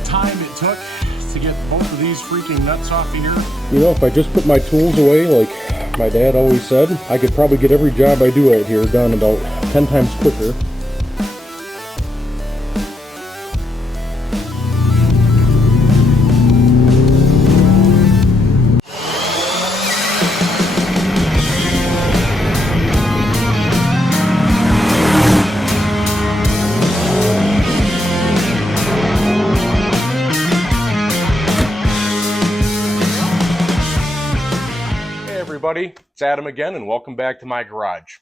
the time it took to get both of these freaking nuts off of here. You know, if I just put my tools away, like my dad always said, I could probably get every job I do out here done about 10 times quicker. Everybody, it's Adam again, and welcome back to my garage.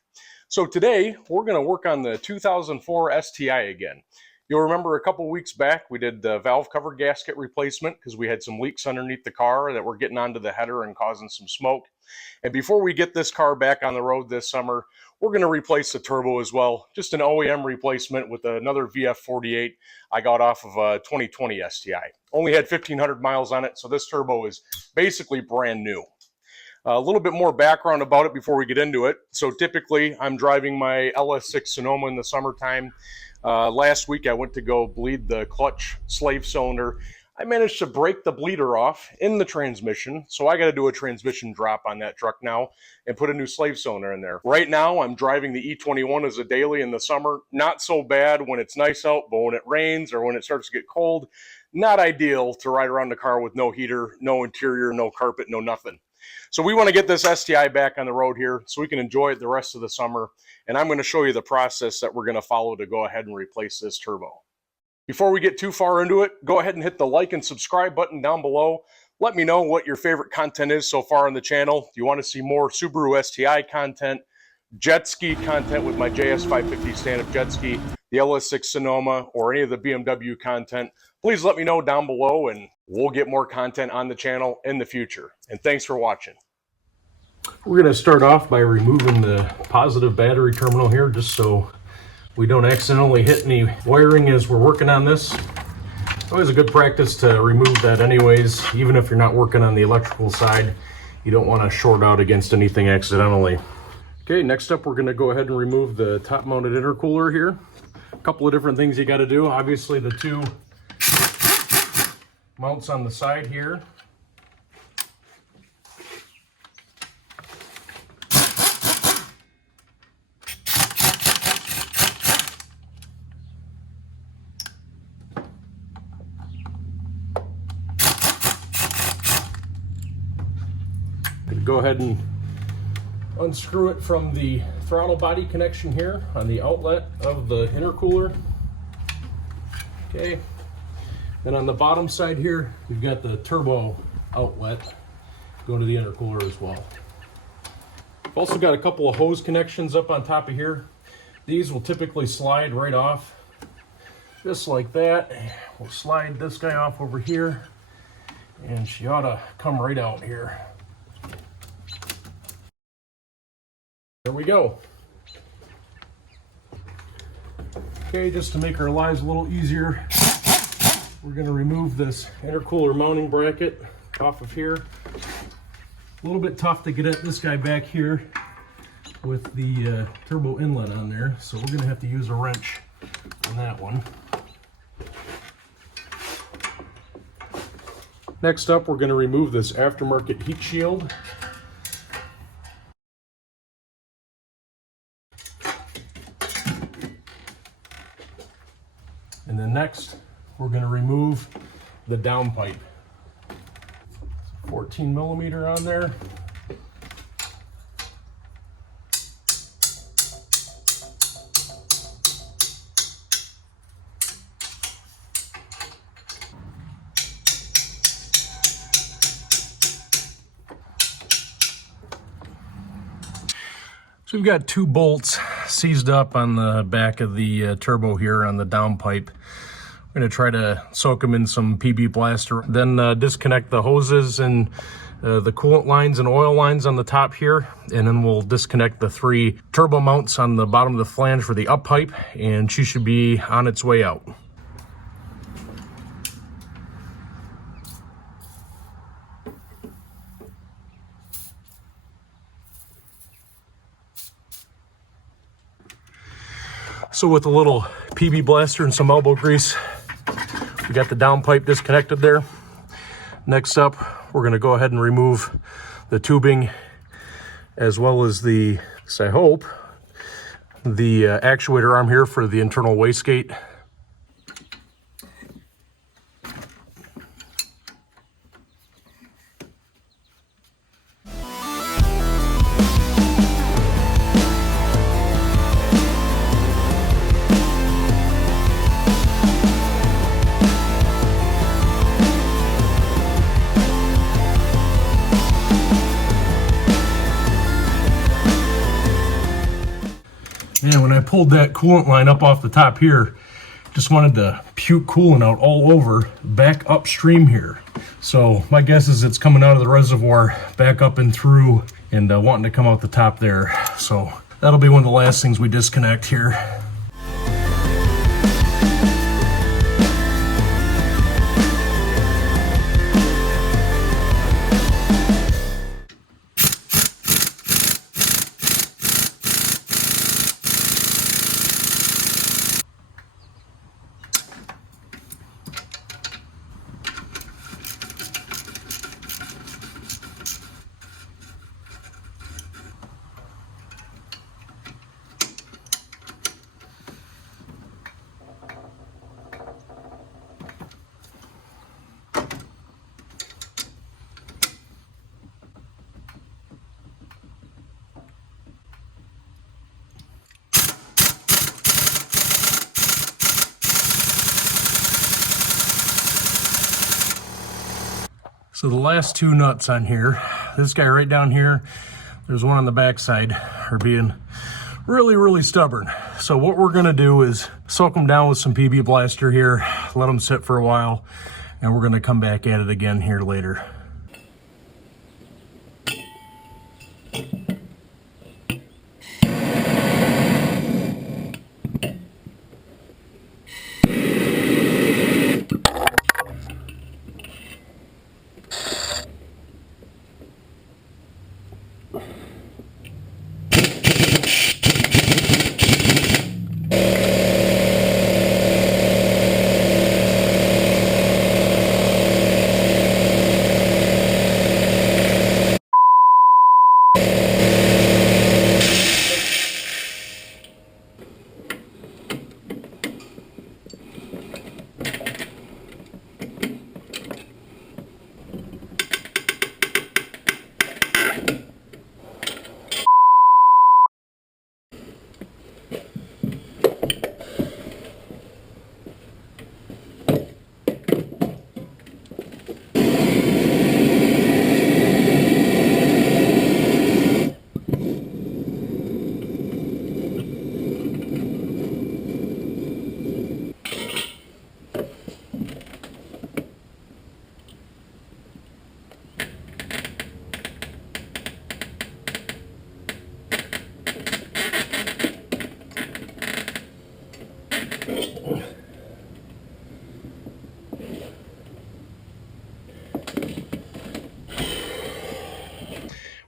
So today we're going to work on the 2004 STI again. You'll remember a couple weeks back we did the valve cover gasket replacement because we had some leaks underneath the car that were getting onto the header and causing some smoke. And before we get this car back on the road this summer, we're going to replace the turbo as well. Just an OEM replacement with another VF48 I got off of a 2020 STI. Only had 1,500 miles on it, so this turbo is basically brand new. A little bit more background about it before we get into it. So typically I'm driving my LS6 Sonoma in the summertime. Last week I went to go bleed the clutch slave cylinder. I managed to break the bleeder off in the transmission, so I got to do a transmission drop on that truck now and put a new slave cylinder in there. Right now I'm driving the E21 as a daily in the summer. Not so bad when it's nice out, but when it rains or when it starts to get cold, not ideal to ride around the car with no heater, no interior, no carpet, no nothing. So we want to get this STI back on the road here so we can enjoy it the rest of the summer. And I'm going to show you the process that we're going to follow to go ahead and replace this turbo. Before we get too far into it, go ahead and hit the like and subscribe button down below. Let me know what your favorite content is so far on the channel. Do you want to see more Subaru STI content, jet ski content with my JS550 stand-up jet ski, the LS6 Sonoma, or any of the BMW content? Please let me know down below and we'll get more content on the channel in the future. And thanks for watching. We're going to start off by removing the positive battery terminal here just so we don't accidentally hit any wiring as we're working on this. It's always a good practice to remove that anyways, even if you're not working on the electrical side. You don't want to short out against anything accidentally. Okay, next up we're going to go ahead and remove the top mounted intercooler here. A couple of different things you got to do. Obviously the two mounts on the side here. Go ahead and unscrew it from the throttle body connection here on the outlet of the intercooler. Okay. And on the bottom side here, we've got the turbo outlet going to the intercooler as well. We've also got a couple of hose connections up on top of here. These will typically slide right off, just like that. We'll slide this guy off over here, and she ought to come right out here. There we go. Okay, just to make our lives a little easier, we're going to remove this intercooler mounting bracket off of here. A little bit tough to get at this guy back here with the turbo inlet on there, so we're going to have to use a wrench on that one. Next up, we're going to remove this aftermarket heat shield. And then next, we're going to remove the downpipe. 14 millimeter on there. So we've got two bolts seized up on the back of the turbo here on the downpipe. We're going to try to soak them in some PB Blaster, then disconnect the hoses and the coolant lines and oil lines on the top here, and then we'll disconnect the three turbo mounts on the bottom of the flange for the up pipe, and she should be on its way out. So with a little PB Blaster and some elbow grease, We got the downpipe disconnected there. Next up, we're going to go ahead and remove the tubing as well as the, I hope, the actuator arm here for the internal wastegate. And when I pulled that coolant line up off the top here, just wanted to puke coolant out all over back upstream here. So my guess is it's coming out of the reservoir back up and through and wanting to come out the top there. So that'll be one of the last things we disconnect here. So the last two nuts on here, this guy right down here, there's one on the back side, are being really stubborn. So what we're gonna do is soak them down with some PB Blaster here, let them sit for a while, and we're gonna come back at it again here later.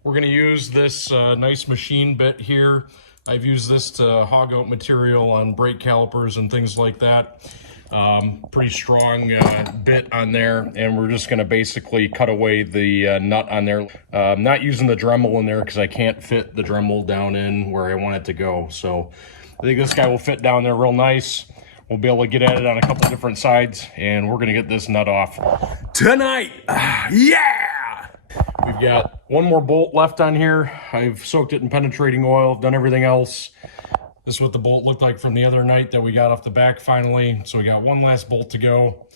We're going to use this nice machine bit here. I've used this to hog out material on brake calipers and things like that. Pretty strong bit on there, and we're just going to basically cut away the nut on there. Not using the Dremel in there because I can't fit the Dremel down in where I want it to go. So I think this guy will fit down there real nice. We'll be able to get at it on a couple different sides, and we're going to get this nut off tonight. Yeah! We've got one more bolt left on here. I've soaked it in penetrating oil, done everything else. This is what the bolt looked like from the other night that we got off the back finally. So we got one last bolt to go.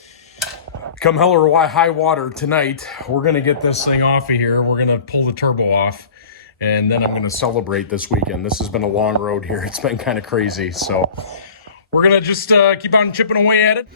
Come hell or high water tonight, we're going to get this thing off of here. We're going to pull the turbo off, and then I'm going to celebrate this weekend. This has been a long road here. It's been kind of crazy. So we're going to just keep on chipping away at it.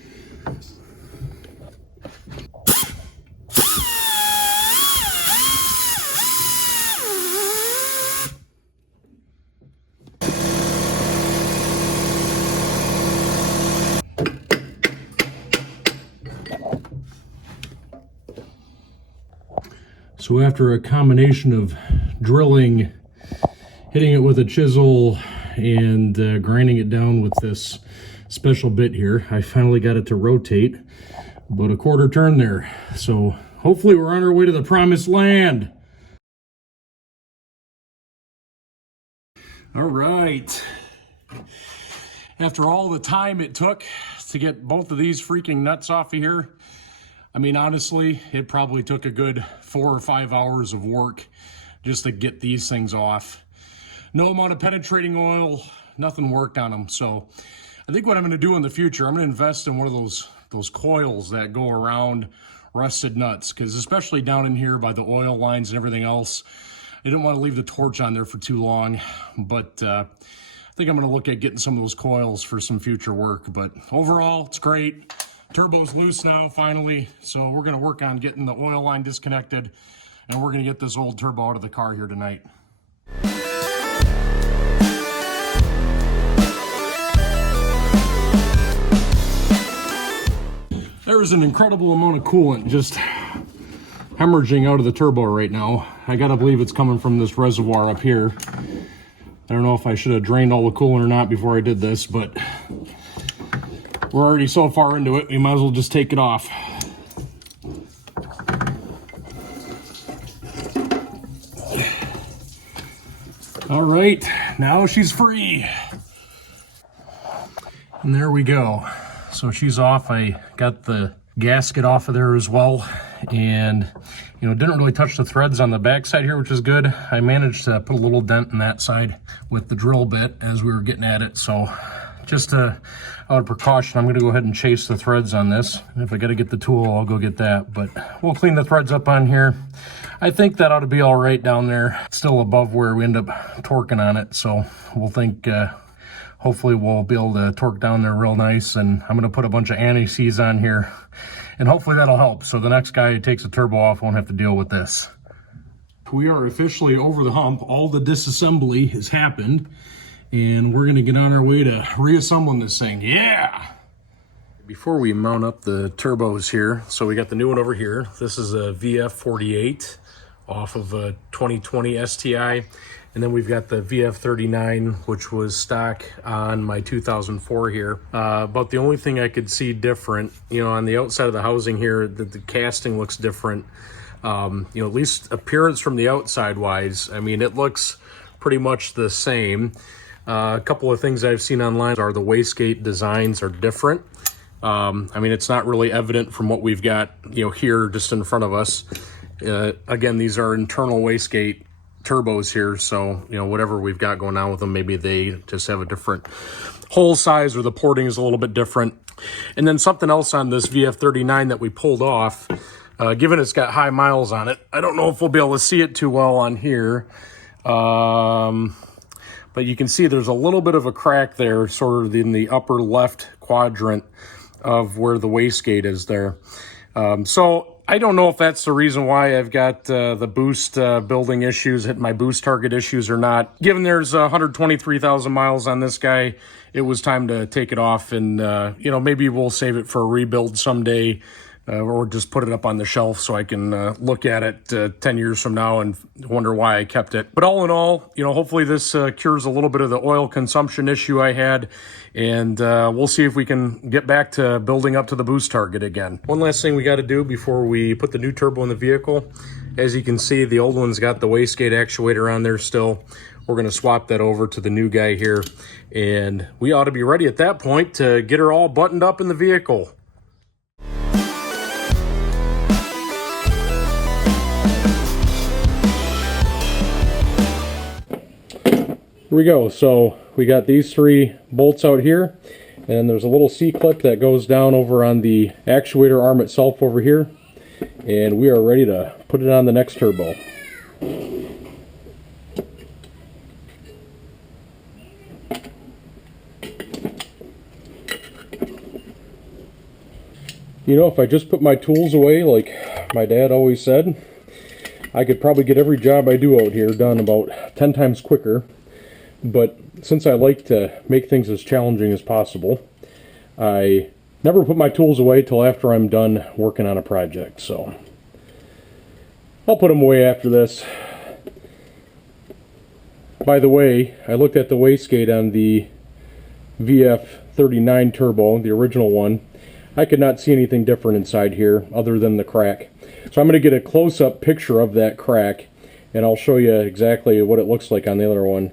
So after a combination of drilling, hitting it with a chisel, and grinding it down with this special bit here. I finally got it to rotate about a quarter turn there. So hopefully we're on our way to the promised land. All right. After all the time it took to get both of these freaking nuts off of here, I mean, honestly, it probably took a good 4 or 5 hours of work just to get these things off. No amount of penetrating oil, nothing worked on them. So I think what I'm going to do in the future, I'm going to invest in one of those coils that go around rusted nuts, because especially down in here by the oil lines and everything else, I didn't want to leave the torch on there for too long. But I think I'm going to look at getting some of those coils for some future work. But overall, it's great. Turbo's loose now, finally. So we're going to work on getting the oil line disconnected, and we're going to get this old turbo out of the car here tonight. There's an incredible amount of coolant just hemorrhaging out of the turbo right now. I gotta believe it's coming from this reservoir up here. I don't know if I should have drained all the coolant or not before I did this, but we're already so far into it, we might as well just take it off. All right, now she's free. And there we go. So she's off. I got the gasket off of there as well, and didn't really touch the threads on the back side here, which is good. I managed to put a little dent in that side with the drill bit as we were getting at it. So just out of precaution, I'm going to go ahead and chase the threads on this. And if I got to get the tool, I'll go get that. But we'll clean the threads up on here. I think that ought to be all right down there. It's still above where we end up torquing on it. So we'll think hopefully we'll be able to torque down there real nice. And I'm going to put a bunch of anti-seize on here, and hopefully that'll help. So the next guy who takes a turbo off won't have to deal with this. We are officially over the hump. All the disassembly has happened, and we're going to get on our way to reassembling this thing. Yeah! Before we mount up the turbos here, so we got the new one over here. This is a VF48 off of a 2020 STI. And then we've got the VF39, which was stock on my 2004 here. But the only thing I could see different, on the outside of the housing here, the casting looks different. At least appearance from the outside wise, I mean, it looks pretty much the same. A couple of things I've seen online are the wastegate designs are different. I mean, it's not really evident from what we've got, here just in front of us. Again, these are internal wastegate turbos here, so whatever we've got going on with them, maybe they just have a different hole size, or the porting is a little bit different. And then something else on this VF39 that we pulled off, given it's got high miles on it, I don't know if we'll be able to see it too well on here, but you can see there's a little bit of a crack there, sort of in the upper left quadrant of where the wastegate is there. So I don't know if that's the reason why I've got the boost building issues, hitting my boost target issues or not. Given there's 123,000 miles on this guy, it was time to take it off, and maybe we'll save it for a rebuild someday, or just put it up on the shelf so I can look at it 10 years from now and wonder why I kept it. But all in all, hopefully this cures a little bit of the oil consumption issue I had, and we'll see if we can get back to building up to the boost target again. One last thing we got to do before we put the new turbo in the vehicle. As you can see, the old one's got the wastegate actuator on there still. We're going to swap that over to the new guy here, and we ought to be ready at that point to get her all buttoned up in the vehicle. Here we go. So we got these 3 bolts out here, and there's a little C-clip that goes down over on the actuator arm itself over here, and we are ready to put it on the next turbo. If I just put my tools away like my dad always said, I could probably get every job I do out here done about 10 times quicker. But since I like to make things as challenging as possible, I never put my tools away till after I'm done working on a project. So I'll put them away after this. By the way, I looked at the wastegate on the VF VF39 turbo, the original one. I could not see anything different inside here other than the crack. So I'm going to get a close-up picture of that crack, and I'll show you exactly what it looks like on the other one.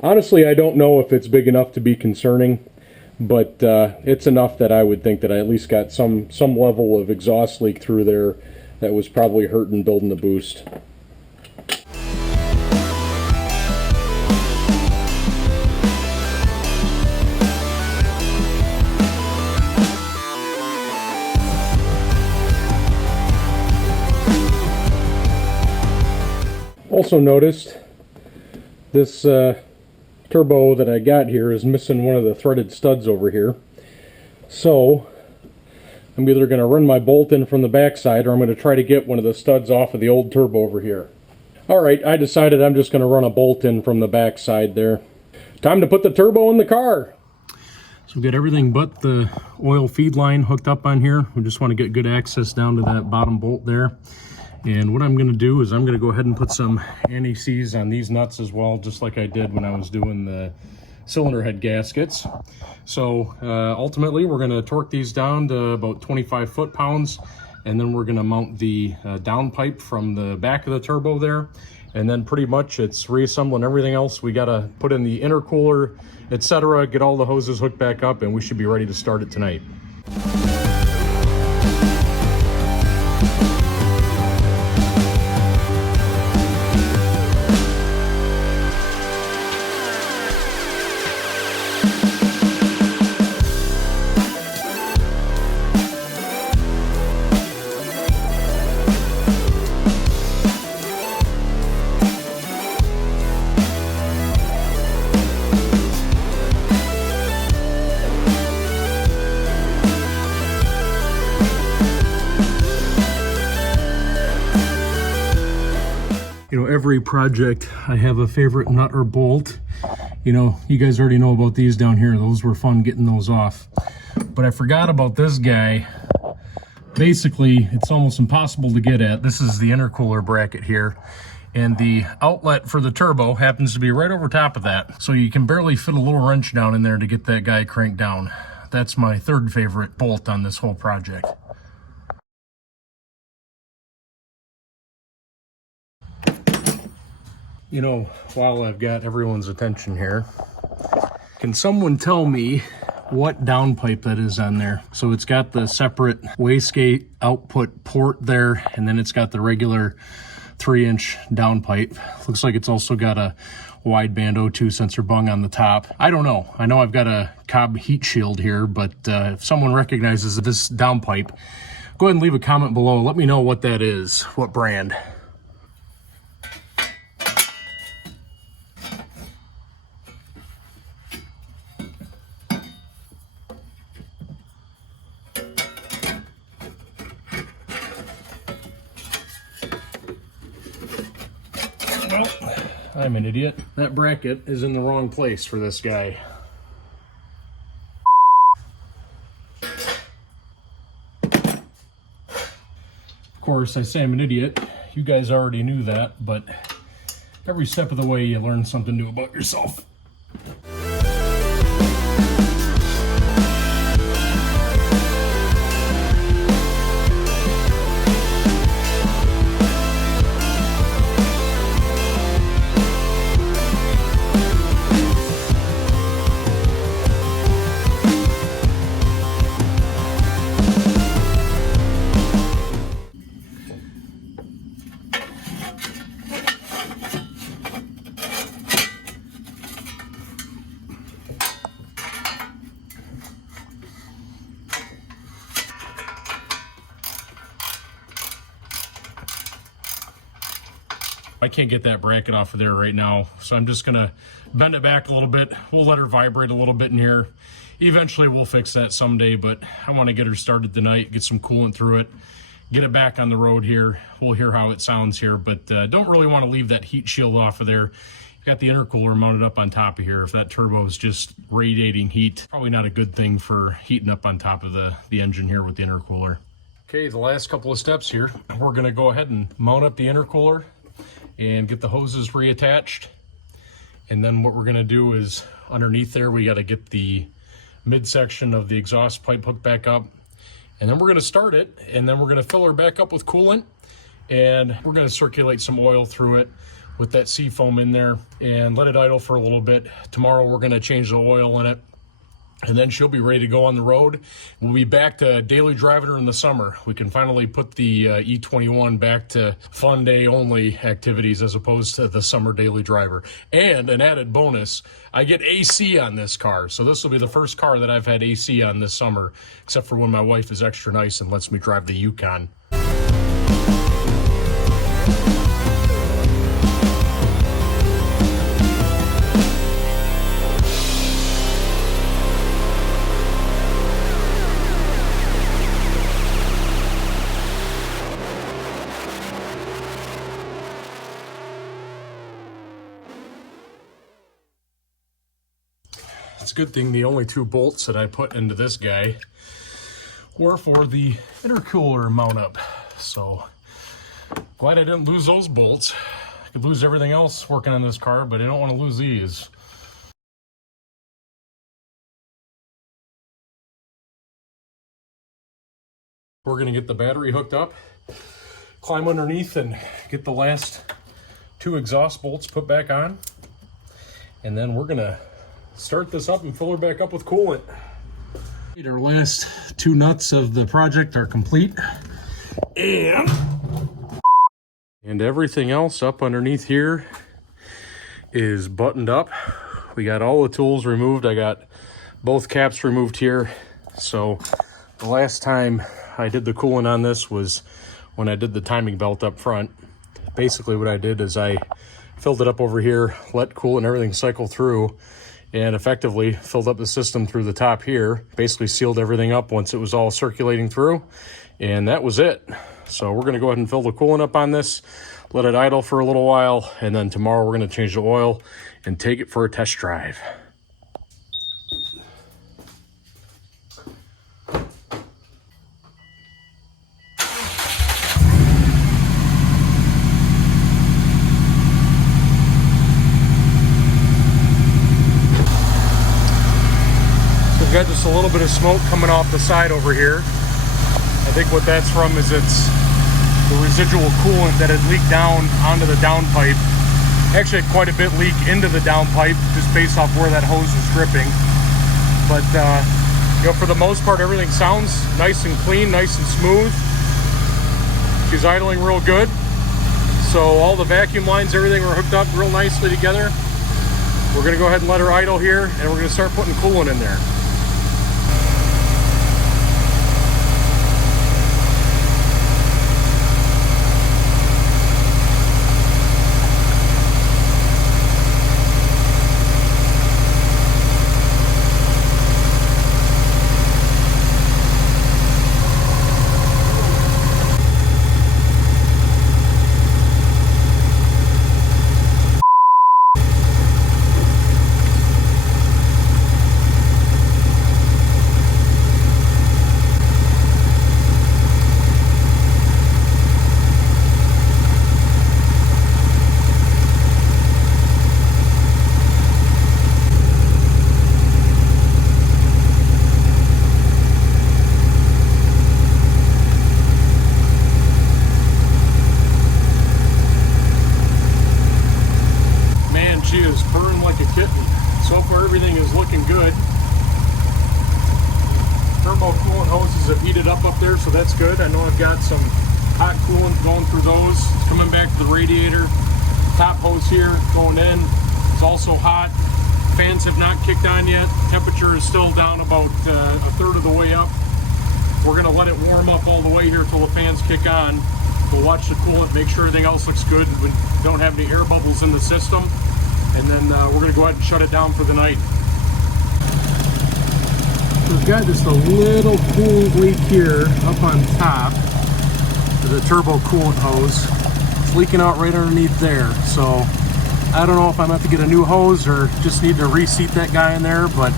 Honestly, I don't know if it's big enough to be concerning, but it's enough that I would think that I at least got some level of exhaust leak through there that was probably hurting building the boost. Also noticed this turbo that I got here is missing one of the threaded studs over here. So I'm either going to run my bolt in from the backside, or I'm going to try to get one of the studs off of the old turbo over here. Alright, I decided I'm just going to run a bolt in from the backside there. Time to put the turbo in the car. So we've got everything but the oil feed line hooked up on here. We just want to get good access down to that bottom bolt there. And what I'm going to do is I'm going to go ahead and put some anti-seize on these nuts as well, just like I did when I was doing the cylinder head gaskets. So ultimately we're going to torque these down to about 25 foot-pounds, and then we're going to mount the down pipe from the back of the turbo there. And then pretty much it's reassembling everything else. We got to put in the intercooler, etc., get all the hoses hooked back up, and we should be ready to start it tonight. You know, every project I have a favorite nut or bolt. You know, you guys already know about these down here. Those were fun getting those off. But I forgot about this guy. Basically, it's almost impossible to get at. This is the intercooler bracket here. And the outlet for the turbo happens to be right over top of that. So you can barely fit a little wrench down in there to get that guy cranked down. That's my third favorite bolt on this whole project. You know, while I've got everyone's attention here, can someone tell me what downpipe that is on there? So it's got the separate wastegate output port there, and then it's got the regular 3-inch downpipe. Looks like it's also got a wideband O2 sensor bung on the top. I don't know. I know I've got a Cobb heat shield here, but if someone recognizes this downpipe, go ahead and leave a comment below. Let me know what that is, what brand. Well, I'm an idiot. That bracket is in the wrong place for this guy. Of course, I say I'm an idiot. You guys already knew that, but every step of the way you learn something new about yourself. I can't get that bracket off of there right now, so I'm just gonna bend it back a little bit. We'll let her vibrate a little bit in here. Eventually we'll fix that someday, but I want to get her started tonight, get some coolant through it, get it back on the road here. We'll hear how it sounds here, but don't really want to leave that heat shield off of there. You've got the intercooler mounted up on top of here. If that turbo is just radiating heat, probably not a good thing for heating up on top of the engine here with the intercooler. Okay, the last couple of steps here, we're gonna go ahead and mount up the intercooler and get the hoses reattached. And then what we're gonna do is underneath there, we gotta get the midsection of the exhaust pipe hooked back up. And then we're going to start it, and then we're going to fill her back up with coolant, and we're going to circulate some oil through it with that sea foam in there and let it idle for a little bit. Tomorrow we're going to change the oil in it, and then she'll be ready to go on the road. We'll be back to daily driving her in the summer. We can finally put the E21 back to fun day only activities as opposed to the summer daily driver. And an added bonus, I get AC on this car. So this will be the first car that I've had AC on this summer, except for when my wife is extra nice and lets me drive the Yukon. It's a good thing the only 2 bolts that I put into this guy were for the intercooler mount up. So glad I didn't lose those bolts. I could lose everything else working on this car, but I don't want to lose these. We're going to get the battery hooked up, climb underneath and get the last 2 exhaust bolts put back on. And then we're going to start this up and fill her back up with coolant. Our last 2 nuts of the project are complete. And everything else up underneath here is buttoned up. We got all the tools removed. I got both caps removed here. So the last time I did the coolant on this was when I did the timing belt up front. Basically what I did is I filled it up over here, let coolant and everything cycle through, and effectively filled up the system through the top here. Basically sealed everything up once it was all circulating through, and that was it. So we're gonna go ahead and fill the coolant up on this, let it idle for a little while, and then tomorrow we're gonna change the oil and take it for a test drive. Got just a little bit of smoke coming off the side over here. I think what that's from is it's the residual coolant that had leaked down onto the downpipe. Actually had quite a bit leak into the downpipe just based off where that hose was dripping. But you know, for the most part, everything sounds nice and clean, nice and smooth. She's idling real good. So all the vacuum lines, everything are hooked up real nicely together. We're gonna go ahead and let her idle here, and we're gonna start putting coolant in there. have heated up there, so that's good. I know I've got some hot coolant going through those. It's coming back to the radiator. Top hose here going in. It's also hot. Fans have not kicked on yet. Temperature is still down about a third of the way up. We're going to let it warm up all the way here till the fans kick on. We'll watch the coolant, make sure everything else looks good. We don't have any air bubbles in the system. And then we're going to go ahead and shut it down for the night. We've got just a little coolant leak here up on top of the turbo coolant hose. It's leaking out right underneath there. So I don't know if I'm going to have to get a new hose or just need to reseat that guy in there. But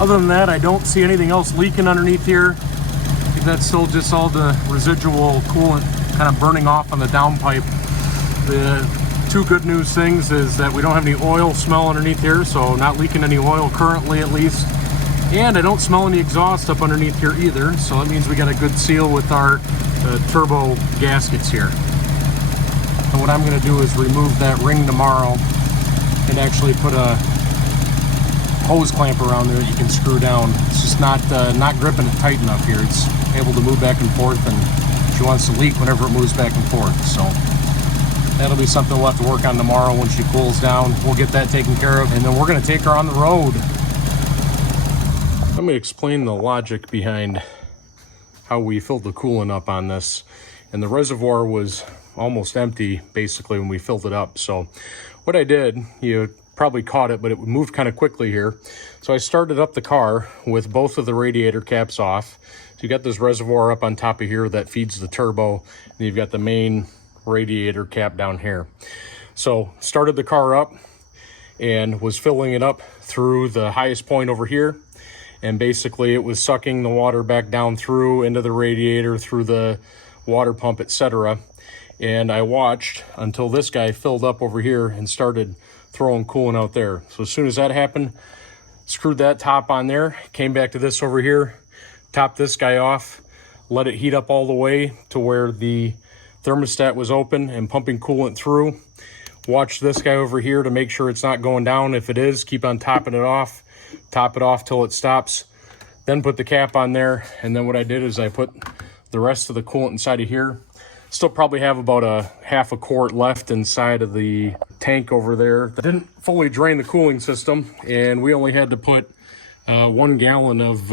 other than that, I don't see anything else leaking underneath here. I think that's still just all the residual coolant kind of burning off on the downpipe. The two good news things is that we don't have any oil smell underneath here, so not leaking any oil currently at least. And I don't smell any exhaust up underneath here either, so that means we got a good seal with our turbo gaskets here. And what I'm going to do is remove that ring tomorrow and actually put a hose clamp around there that you can screw down. It's just not gripping it tight enough here. It's able to move back and forth, and she wants to leak whenever it moves back and forth. So that'll be something we'll have to work on tomorrow when she cools down. We'll get that taken care of, and then we're going to take her on the road. Let me explain the logic behind how we filled the coolant up on this. And the reservoir was almost empty basically when we filled it up. So what I did, you probably caught it, but it moved kind of quickly here. So I started up the car with both of the radiator caps off. So you got this reservoir up on top of here that feeds the turbo, and you've got the main radiator cap down here. So started the car up and was filling it up through the highest point over here. And basically it was sucking the water back down through into the radiator, through the water pump, etc. And I watched until this guy filled up over here and started throwing coolant out there. So as soon as that happened, screwed that top on there, came back to this over here, topped this guy off, let it heat up all the way to where the thermostat was open and pumping coolant through. Watch this guy over here to make sure it's not going down. If it is, keep on topping it off. Top it off till it stops, then put the cap on there. And then what I did is I put the rest of the coolant inside of here. Still probably have about a half a quart left inside of the tank over there. Didn't fully drain the cooling system, and we only had to put 1 gallon of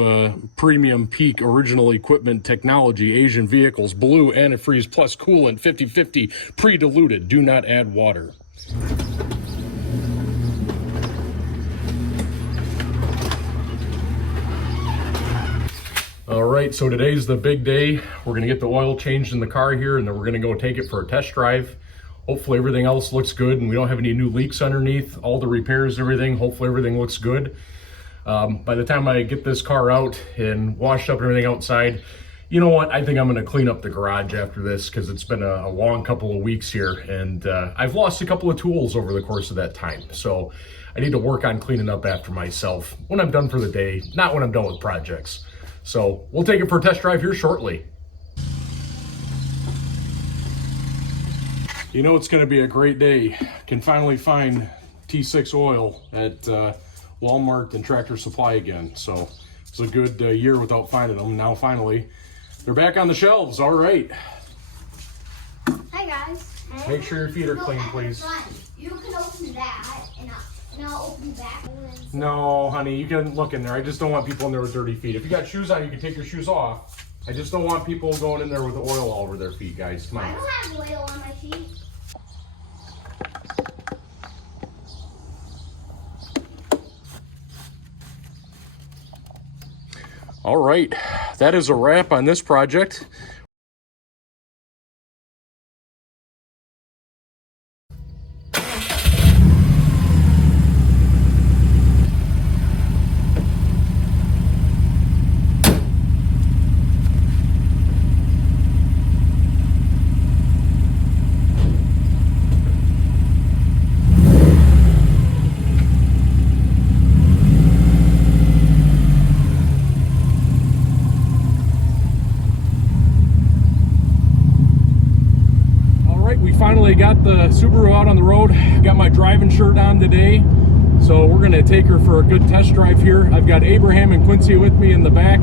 premium peak original equipment technology Asian vehicles blue antifreeze plus coolant 50/50 pre-diluted. Do not add water. All right, so today's the big day. We're gonna get the oil changed in the car here, and then we're gonna go take it for a test drive. Hopefully everything else looks good and we don't have any new leaks underneath. All the repairs, everything, hopefully everything looks good. By the time I get this car out and washed up and everything outside, you know what? I think I'm gonna clean up the garage after this because it's been a long couple of weeks here, and I've lost a couple of tools over the course of that time. So I need to work on cleaning up after myself when I'm done for the day, not when I'm done with projects. So we'll take it for a test drive here shortly. You know, it's going to be a great day. Can finally find T6 oil at Walmart and Tractor Supply again. So it's a good year without finding them. Now finally, they're back on the shelves. All right. Hi guys. Make sure your feet are clean, please. You can open that, and I'll open that. No, honey, you can look in there. I just don't want people in there with dirty feet. If you got shoes on, you can take your shoes off. I just don't want people going in there with oil all over their feet, guys. Come on. I don't have oil on my feet. All right, that is a wrap on this project. Finally got the Subaru out on the road. Got my driving shirt on today, so we're gonna take her for a good test drive here. I've got Abraham and Quincy with me in the back.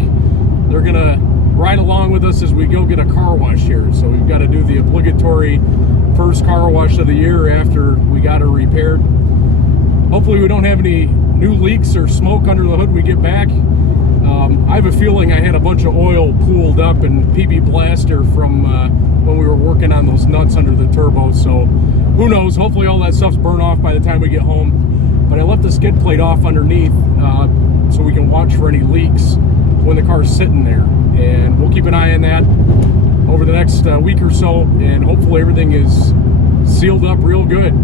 They're gonna ride along with us as we go get a car wash here. So we've got to do the obligatory first car wash of the year after we got her repaired. Hopefully we don't have any new leaks or smoke under the hood when we get back. I have a feeling I had a bunch of oil pooled up in PB Blaster from when we were working on those nuts under the turbo. So who knows? Hopefully all that stuff's burned off by the time we get home. But I left the skid plate off underneath so we can watch for any leaks when the car's sitting there. And we'll keep an eye on that over the next week or so. And hopefully everything is sealed up real good.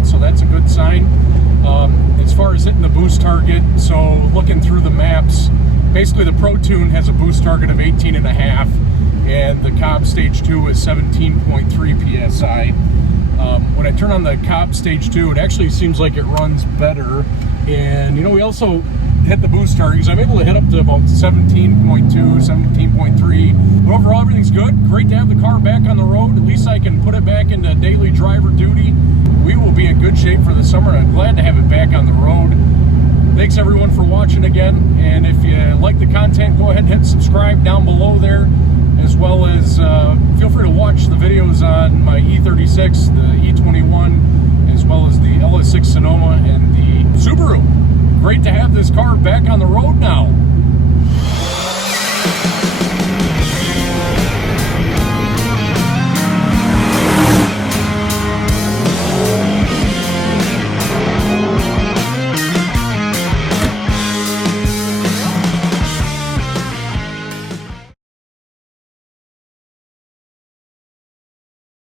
that, so that's a good sign. As far as hitting the boost target, so looking through the maps, basically the Pro Tune has a boost target of 18.5, and the Cobb Stage 2 is 17.3 psi. When I turn on the Cobb Stage 2, it actually seems like it runs better. And you know, we also hit the boost targets. I'm able to hit up to about 17.2, 17.3. But overall, everything's good. Great to have the car back on the road. At least I can put it back into daily driver duty. We will be in good shape for the summer. I'm glad to have it back on the road. Thanks everyone for watching again. And if you like the content, go ahead and hit subscribe down below there. As well as feel free to watch the videos on my E36, the E21, as well as the LS6 Sonoma and the Subaru. Great to have this car back on the road now.